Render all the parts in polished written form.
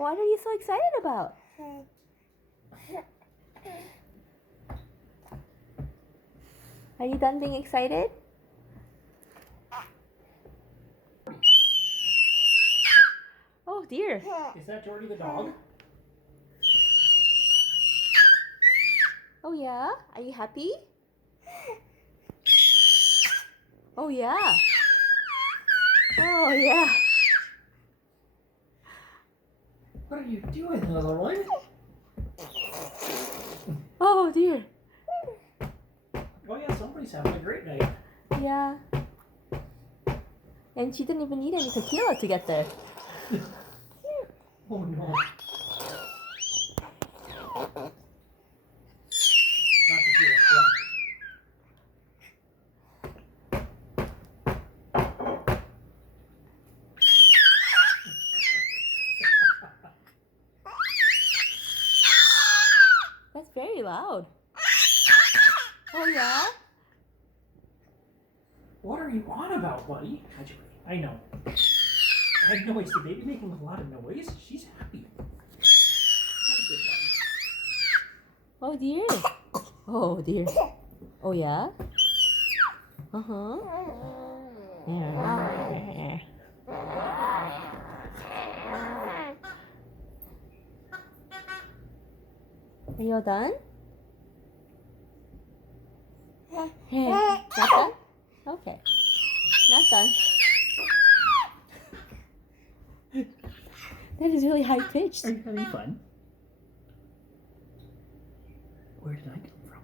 What are you so excited about? Are you done being excited? Oh dear. Is that Jordy the dog? Oh yeah? Are you happy? Oh yeah. Oh yeah. What are you doing, little one? Oh dear. Oh yeah, somebody's having a great night. Yeah. And she didn't even need any tequila to get there. Oh no. Not tequila. Rum. That's very loud. Oh yeah? What are you on about, buddy? I know. I know it's the baby making a lot of noise. She's happy. Hi, good dog. Oh dear. Oh dear. Oh yeah? Uh-huh. Yeah. Are you all done? Not done? Okay. Not done. That is really high pitched. Are you having fun? Where did I come from?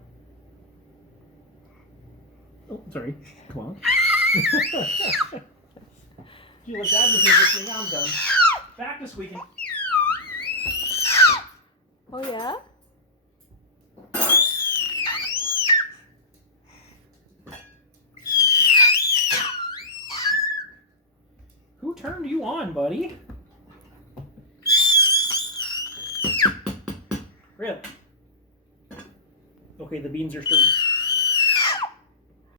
Oh, sorry. Come on. You look bad with this thing. I'm done. Back to squeaking. Oh yeah? Who turned you on, buddy? Really? Okay, the beans are stirred.